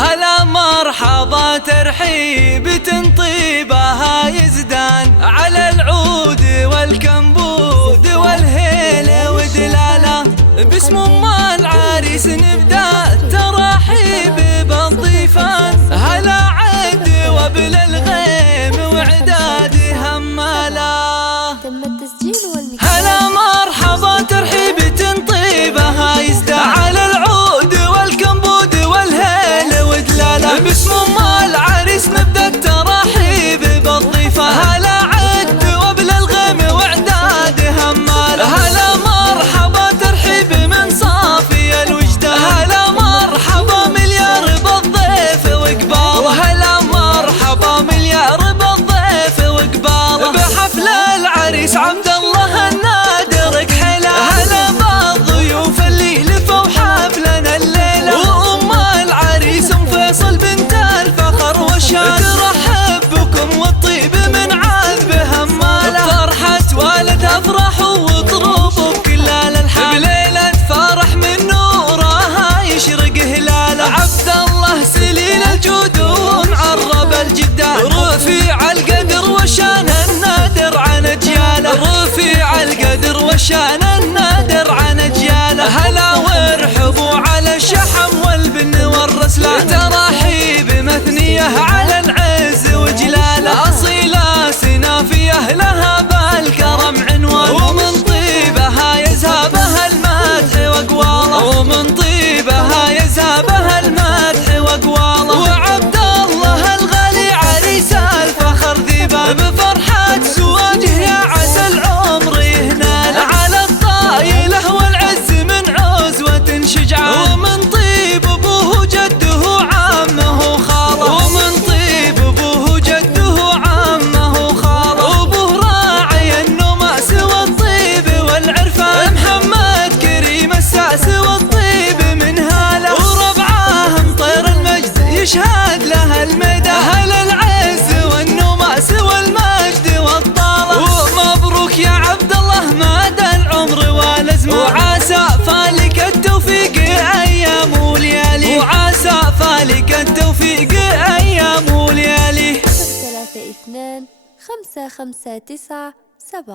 هلا مرحبا ترحيب تنطيبها يزدان على العود والكمبود والهيل ودلاله. باسم ام العريس نبدا تراحيب بالضيفان. هلا عد وبل الغيم وعداد هماله. تم التسجيل والميكس. هلا مرحبا ترحيب تنطيبها يزدان على العود والكمبود والهيل ودلاله. باسم ام العريس نبدا التراحيب بالضيفان. هلا عد وبل الغيم وعداد هماله. هلا مرحبا ترحيب من صافي الوجدان. هلا مرحبا مليار بالضيف وقباله. هلا مرحبا مليار بالضيف وقباله. بحفل العريس عبد الله النادر كحله. هلا بالضيوف اللي لفوا حفلنا الليله. وام العريس ام فيصل بنت الفخر والشان ترحب بكم والطيب من عذب هماله. فرحة والد افرحوا وطروبوا بكل الالحان. بليلة فرح من نورها يشرق هلاله. عبد الله سليل الجود ومعرب الجدال. رفيع القدر والشان النادر عن اجياله. رفيع القدر والشان النادر عن اجياله. هلا وارحبوا على الشحم والبن والرسلان. تراحيب مثنيه على العز وجلاله. اصيله سنافيه لها بالكرم عنوان. ومن طيبها يذهبها المدح واقواله. ومن طيبها يذهبها المدح واقواله. وعبد الله الغالي عريس الفخر ذيبان. بفرحة زواجه يا عسى العمر يهناله. على الطايله والعز من عزوة شجعان. ومن طيب ابوه جده عمه خاله. ومن طيب ابوه جده عمه خاله. ابوه راعي النماس والطيب والعرفان. محمد كريم الساس والطيب من هاله. وربعاه مطير المجد يشهد له المدى. اهل العز والنماس والمجد والطاله. ومبروك يا عبد الله مدى العمر والازمان. وعسى فالك التوفيق ايام وليالي. وعسى فالك التوفيق ايام وليالي. 3 2 5 5 9